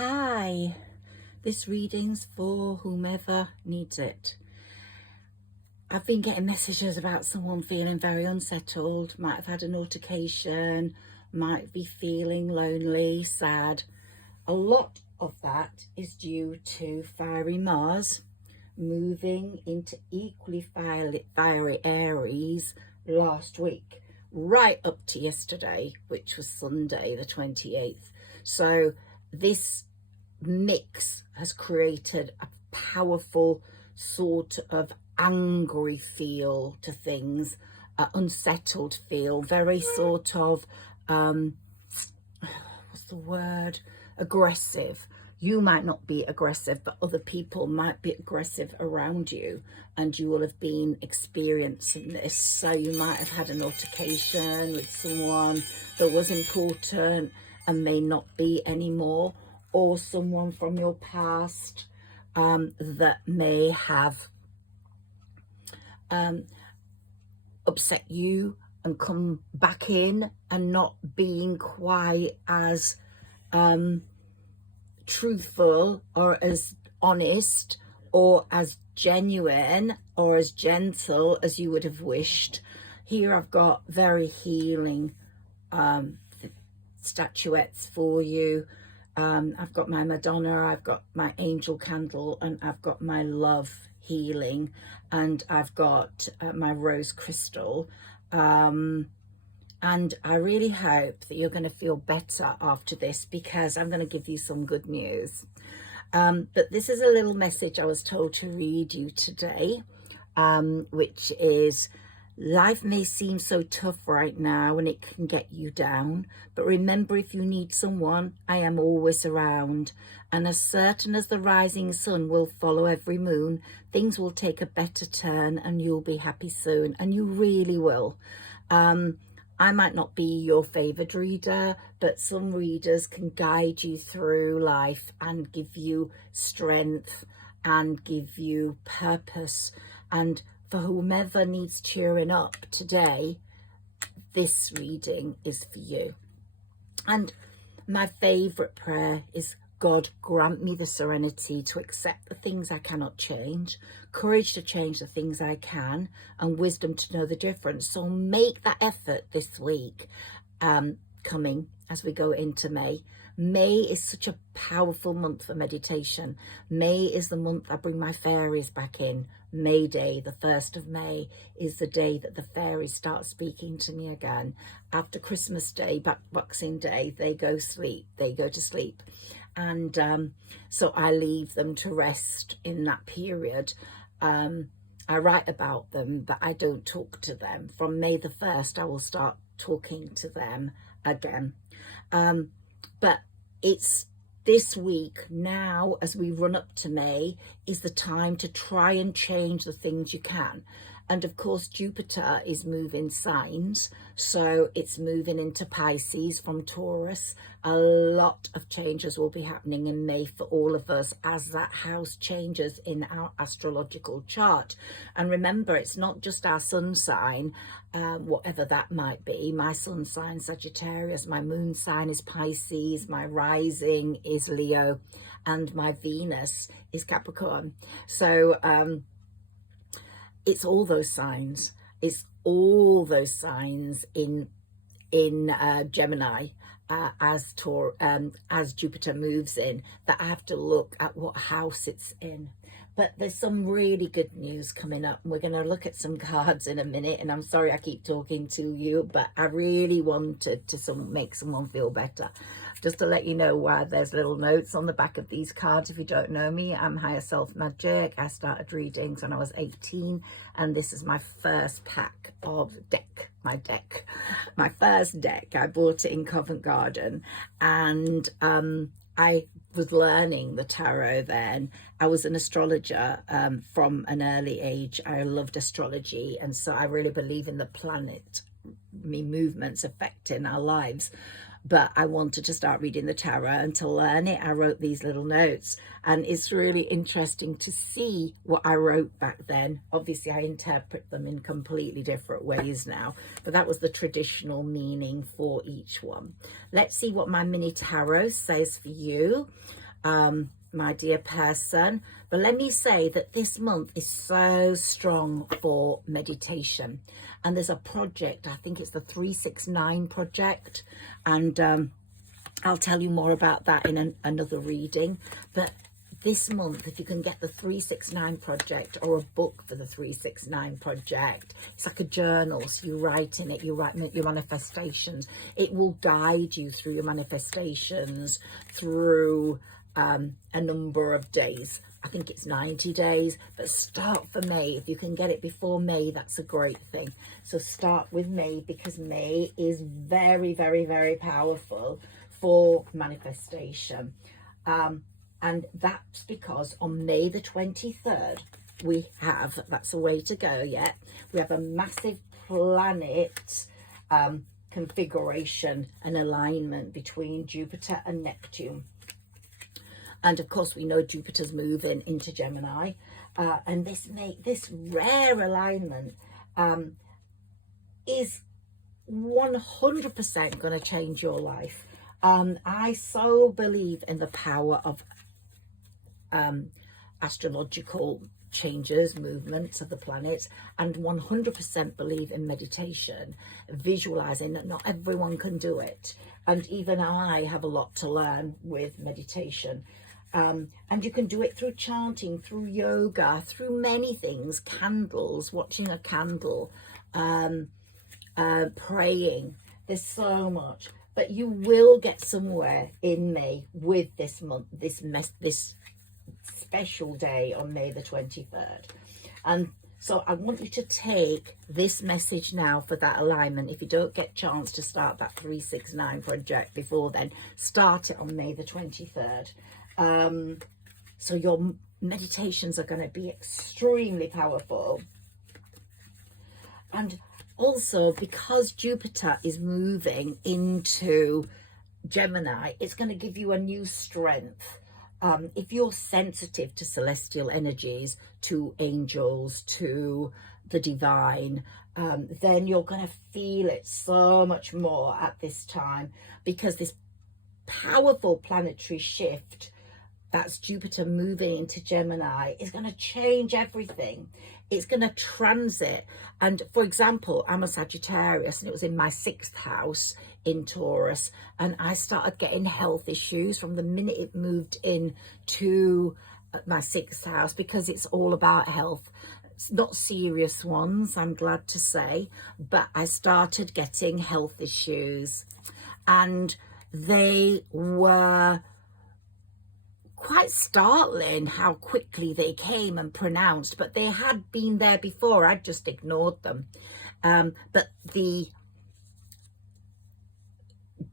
Hi, this reading's for whomever needs it. I've been getting messages about someone feeling very unsettled, might have had an altercation, might be feeling lonely, sad. A lot of that is due to fiery Mars moving into equally fiery Aries last week, right up to yesterday, which was Sunday the 28th. So this mix has created a powerful sort of angry feel to things, unsettled feel, very sort of what's the word, aggressive. You might not be aggressive, but other people might be aggressive around you, and you will have been experiencing this. So you might have had an altercation with someone that was important and may not be anymore, or someone from your past that may have upset you and come back in and not being quite as truthful or as honest or as genuine or as gentle as you would have wished. Here I've got very healing statuettes for you. I've got my Madonna, I've got my angel candle, and I've got my love healing, and I've got my rose crystal. And I really hope that you're going to feel better after this, because I'm going to give you some good news. But this is a little message I was told to read you today, which is: life may seem so tough right now and it can get you down, but remember, if you need someone, I am always around. And as certain as the rising sun will follow every moon, things will take a better turn and you'll be happy soon. And you really will. I might not be your favoured reader, but some readers can guide you through life and give you strength and give you purpose. And for whomever needs cheering up today, this reading is for you. And my favourite prayer is: God, grant me the serenity to accept the things I cannot change, courage to change the things I can, and wisdom to know the difference. So make that effort this week, coming as we go into May. May is such a powerful month for meditation. May is the month I bring my fairies back in. May Day, the 1st of May, is the day that the fairies start speaking to me again. After Christmas Day, Boxing Day, they go to sleep. And so I leave them to rest in that period. I write about them, but I don't talk to them. From May the 1st, I will start talking to them again. But it's this week now, as we run up to May, is the time to try and change the things you can. And of course, Jupiter is moving signs, so it's moving into Pisces from Taurus. A lot of changes will be happening in May for all of us as that house changes in our astrological chart. And remember, it's not just our sun sign, whatever that might be. My sun sign Sagittarius, my moon sign is Pisces, my rising is Leo, and my Venus is Capricorn. So it's all those signs. It's all those signs in Gemini as Jupiter moves in, that I have to look at what house it's in. But there's some really good news coming up, and we're going to look at some cards in a minute. And I'm sorry I keep talking to you, but I really wanted to make someone feel better. Just to let you know why there's little notes on the back of these cards. If you don't know me, I'm Higherself Magic. I started readings when I was 18, and this is my first pack of my first deck. I bought it in Covent Garden, and I was learning the tarot then. I was an astrologer from an early age. I loved astrology, and so I really believe in the planet movements affecting our lives. But I wanted to start reading the tarot, and to learn it, I wrote these little notes. And it's really interesting to see what I wrote back then. Obviously, I interpret them in completely different ways now, but that was the traditional meaning for each one. Let's see what my mini tarot says for you. my dear person. But let me say that this month is so strong for meditation. And there's a project, I think it's the 369 project. And I'll tell you more about that in another reading. But this month, if you can get the 369 project or a book for the 369 project, it's like a journal. So you write in it, you write your manifestations. It will guide you through your manifestations through a number of days. I think it's 90 days, but start for May. If you can get it before May, that's a great thing. So start with May, because May is very, very, very powerful for manifestation. And that's because on May the 23rd, we have, that's a way to go yet, we have a massive planet configuration and alignment between Jupiter and Neptune. And of course, we know Jupiter's moving into Gemini. And this rare alignment is 100% going to change your life. I so believe in the power of astrological changes, movements of the planets, and 100% believe in meditation, visualizing that not everyone can do it. And even I have a lot to learn with meditation. And you can do it through chanting, through yoga, through many things, candles, watching a candle, praying. There's so much. But you will get somewhere in May with this month, this special day on May the 23rd. And so I want you to take this message now for that alignment. If you don't get a chance to start that 369 project before then, start it on May the 23rd. So your meditations are going to be extremely powerful. And also, because Jupiter is moving into Gemini, it's going to give you a new strength. If you're sensitive to celestial energies, to angels, to the divine, then you're going to feel it so much more at this time, because this powerful planetary shift, that's Jupiter moving into Gemini, is going to change everything. It's going to transit. And for example, I'm a Sagittarius, and it was in my 6th house in Taurus, and I started getting health issues from the minute it moved in to my 6th house, because it's all about health. It's not serious ones, I'm glad to say, but I started getting health issues, and they were quite startling how quickly they came and pronounced, but they had been there before. I just ignored them. But the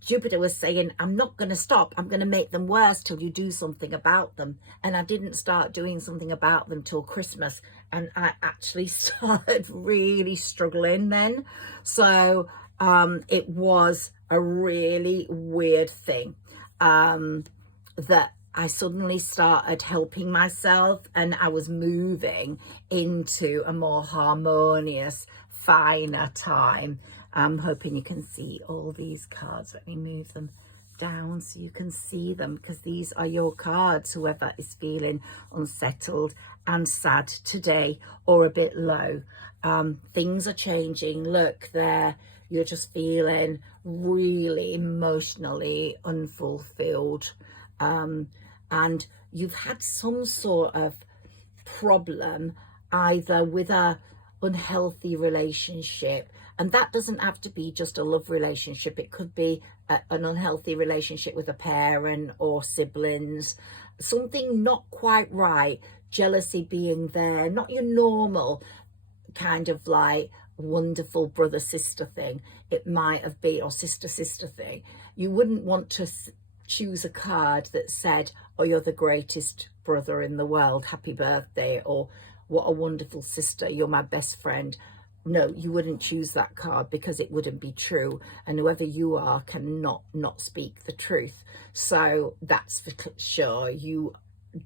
Jupiter was saying, I'm not going to stop. I'm going to make them worse till you do something about them. And I didn't start doing something about them till Christmas. And I actually started really struggling then. So it was a really weird thing that I suddenly started helping myself, and I was moving into a more harmonious, finer time. I'm hoping you can see all these cards. Let me move them down so you can see them, because these are your cards, whoever is feeling unsettled and sad today or a bit low. Things are changing. Look there, you're just feeling really emotionally unfulfilled. And you've had some sort of problem either with a unhealthy relationship, and that doesn't have to be just a love relationship. It could be an unhealthy relationship with a parent or siblings, something not quite right, jealousy being there, not your normal kind of like wonderful brother sister thing. It might have been, or sister thing. You wouldn't want to choose a card that said, oh, you're the greatest brother in the world, happy birthday, or what a wonderful sister, you're my best friend. No, you wouldn't choose that card, because it wouldn't be true, and whoever you are cannot not speak the truth. So that's for sure. You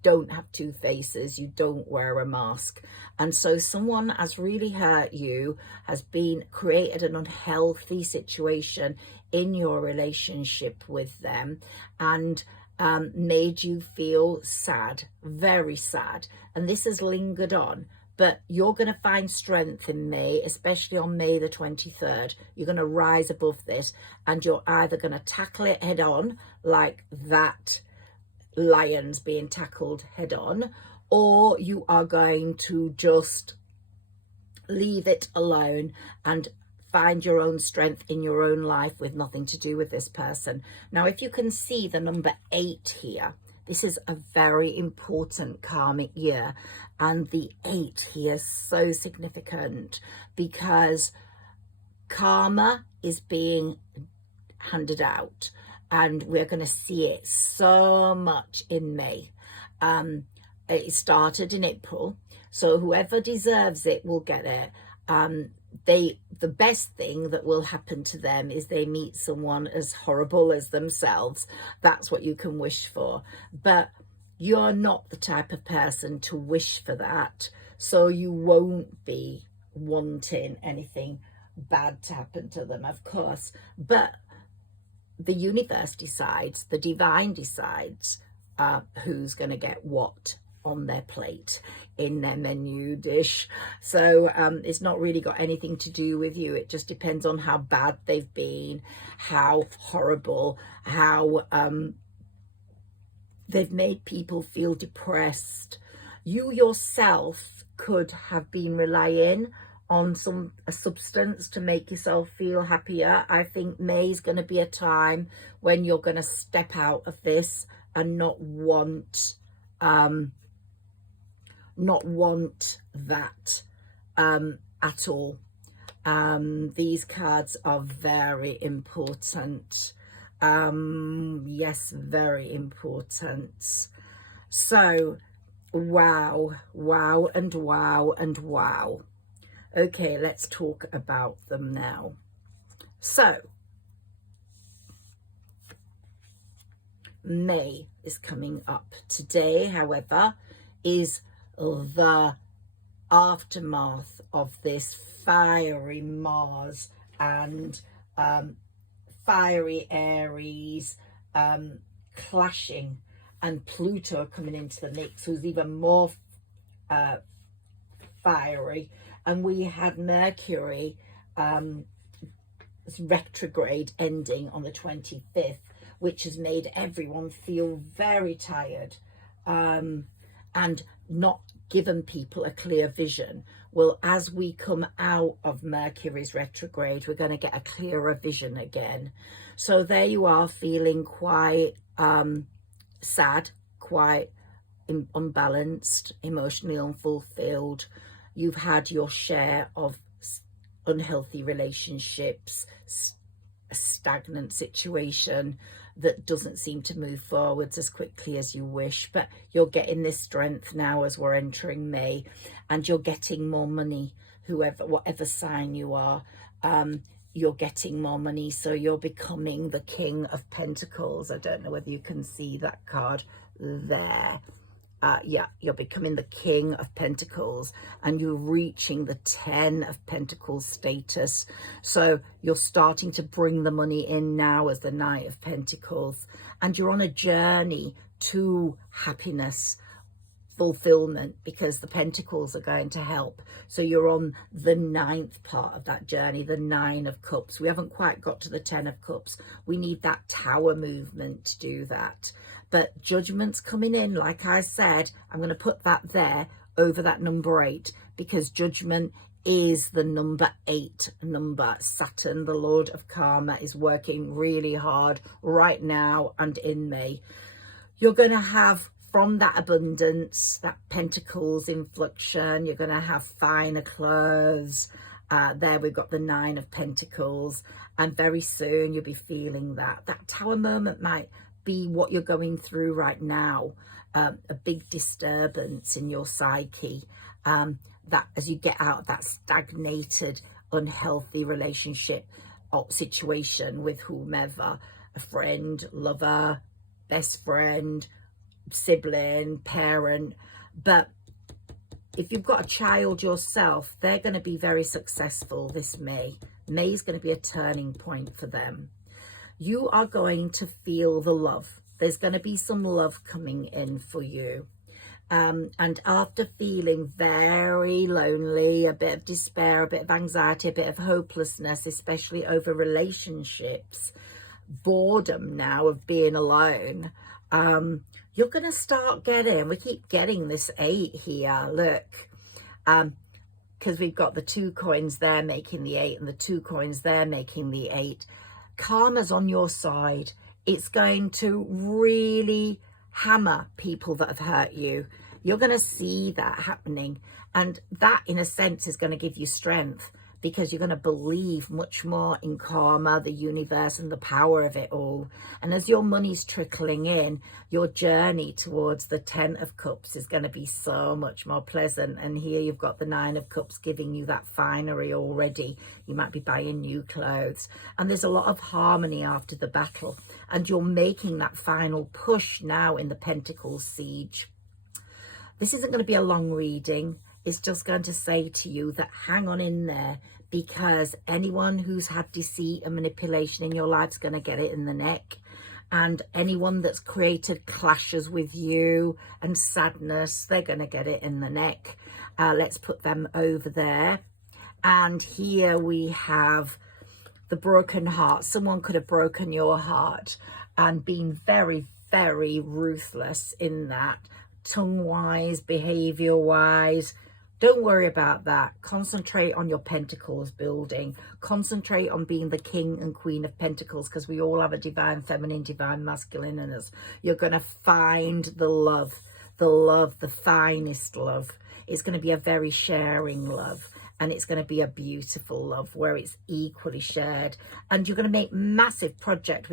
don't have two faces, you don't wear a mask. And so someone has really hurt you, has been created an unhealthy situation in your relationship with them, and made you feel sad, very sad, and this has lingered on. But you're going to find strength in May, especially on May the 23rd. You're going to rise above this, and you're either going to tackle it head on, like that lion's being tackled head on, or you are going to just leave it alone and find your own strength in your own life with nothing to do with this person. Now, if you can see the number 8 here, this is a very important karmic year, and the 8 here is so significant because karma is being handed out, and we're going to see it so much in May. It started in April, so whoever deserves it will get it. The best thing that will happen to them is they meet someone as horrible as themselves. That's what you can wish for. But you're not the type of person to wish for that, so you won't be wanting anything bad to happen to them, of course. But the universe decides, the divine decides who's going to get what on their plate in their menu dish. So it's not really got anything to do with you. It just depends on how bad they've been, how horrible, how they've made people feel depressed. You yourself could have been relying on a substance to make yourself feel happier. I think May is going to be a time when you're going to step out of this and not want that at all. These cards are very important. Yes, very important. So wow, wow, and wow, and wow. Okay, let's talk about them now. So May is coming up. Today, however, is the aftermath of this fiery Mars and fiery Aries clashing, and Pluto coming into the mix, who's even more fiery. And we had Mercury retrograde ending on the 25th, which has made everyone feel very tired and not given people a clear vision. Well, as we come out of Mercury's retrograde, we're going to get a clearer vision again. So there you are, feeling quite sad, quite unbalanced, emotionally unfulfilled. You've had your share of unhealthy relationships, a stagnant situation that doesn't seem to move forwards as quickly as you wish, but you're getting this strength now as we're entering May, and you're getting more money. Whatever sign you are, you're getting more money, so you're becoming the King of Pentacles. I don't know whether you can see that card there. Yeah, you're becoming the King of Pentacles, and you're reaching the 10 of Pentacles status. So you're starting to bring the money in now as the Knight of Pentacles, and you're on a journey to happiness, fulfillment, because the Pentacles are going to help. So you're on the 9th part of that journey, the 9 of Cups. We haven't quite got to the 10 of Cups. We need that Tower movement to do that. But Judgment's coming in, like I said. I'm going to put that there over that number 8, because Judgment is the number 8 number. Saturn, the Lord of Karma, is working really hard right now and in May. You're going to have, from that abundance, that Pentacles inflection, you're going to have finer clothes. There we've got the 9 of Pentacles, and very soon you'll be feeling that. That Tower moment might be what you're going through right now, a big disturbance in your psyche, that as you get out of that stagnated, unhealthy relationship or situation with whomever, a friend, lover, best friend, sibling, parent. But if you've got a child yourself, they're going to be very successful this May. May is going to be a turning point for them. You are going to feel the love. There's going to be some love coming in for you. And after feeling very lonely, a bit of despair, a bit of anxiety, a bit of hopelessness, especially over relationships, boredom now of being alone, you're going to start getting, we keep getting this 8 here, look, because we've got the 2 coins there making the 8 and the 2 coins there making the 8. Karma's on your side. It's going to really hammer people that have hurt you. You're going to see that happening, and that in a sense is going to give you strength, because you're going to believe much more in karma, the universe, and the power of it all. And as your money's trickling in, your journey towards the 10 of Cups is going to be so much more pleasant. And here you've got the 9 of Cups giving you that finery already. You might be buying new clothes, and there's a lot of harmony after the battle, and you're making that final push now in the Pentacles siege. This isn't going to be a long reading. It's just going to say to you that hang on in there, because anyone who's had deceit and manipulation in your life is going to get it in the neck. And anyone that's created clashes with you and sadness, they're going to get it in the neck. Let's put them over there. And here we have the broken heart. Someone could have broken your heart and been very, very ruthless in that, tongue-wise, behavior-wise. Don't worry about that. Concentrate on your Pentacles building. Concentrate on being the King and Queen of Pentacles, because we all have a divine feminine, divine masculine in us. You're going to find the love, the finest love. It's going to be a very sharing love, and it's going to be a beautiful love where it's equally shared. And you're going to make massive progress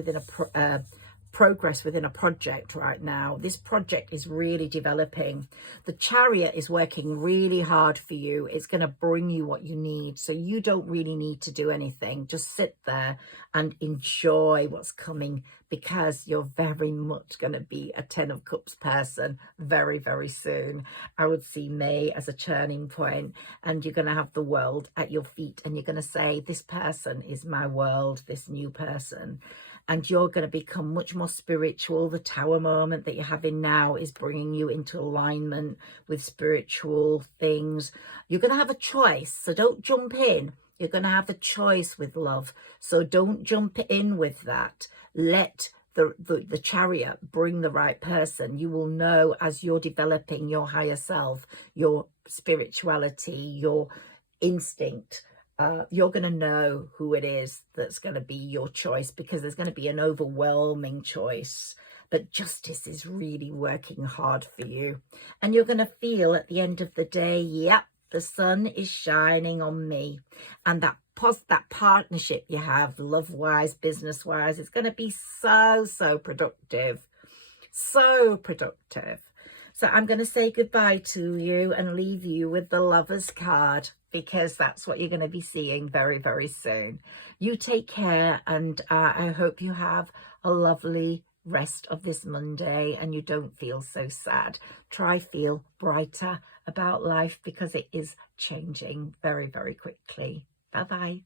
within a project right now. This project is really developing. The Chariot is working really hard for you. It's going to bring you what you need. So you don't really need to do anything. Just sit there and enjoy what's coming, because you're very much going to be a 10 of Cups person very, very soon. I would see May as a turning point, and you're going to have the world at your feet, and you're going to say, this person is my world, this new person. And you're going to become much more spiritual. The Tower moment that you're having now is bringing you into alignment with spiritual things. You're going to have a choice, so don't jump in. You're going to have a choice with love, so don't jump in with that. Let the Chariot bring the right person. You will know as you're developing your higher self, your spirituality, your instinct. You're going to know who it is that's going to be your choice, because there's going to be an overwhelming choice. But justice is really working hard for you. And you're going to feel at the end of the day, yep, the sun is shining on me. And that partnership you have, love-wise, business-wise, is going to be so productive. So productive. So I'm going to say goodbye to you and leave you with the Lover's card, because that's what you're going to be seeing very, very soon. You take care, and I hope you have a lovely rest of this Monday and you don't feel so sad. Try feel brighter about life, because it is changing very, very quickly. Bye-bye.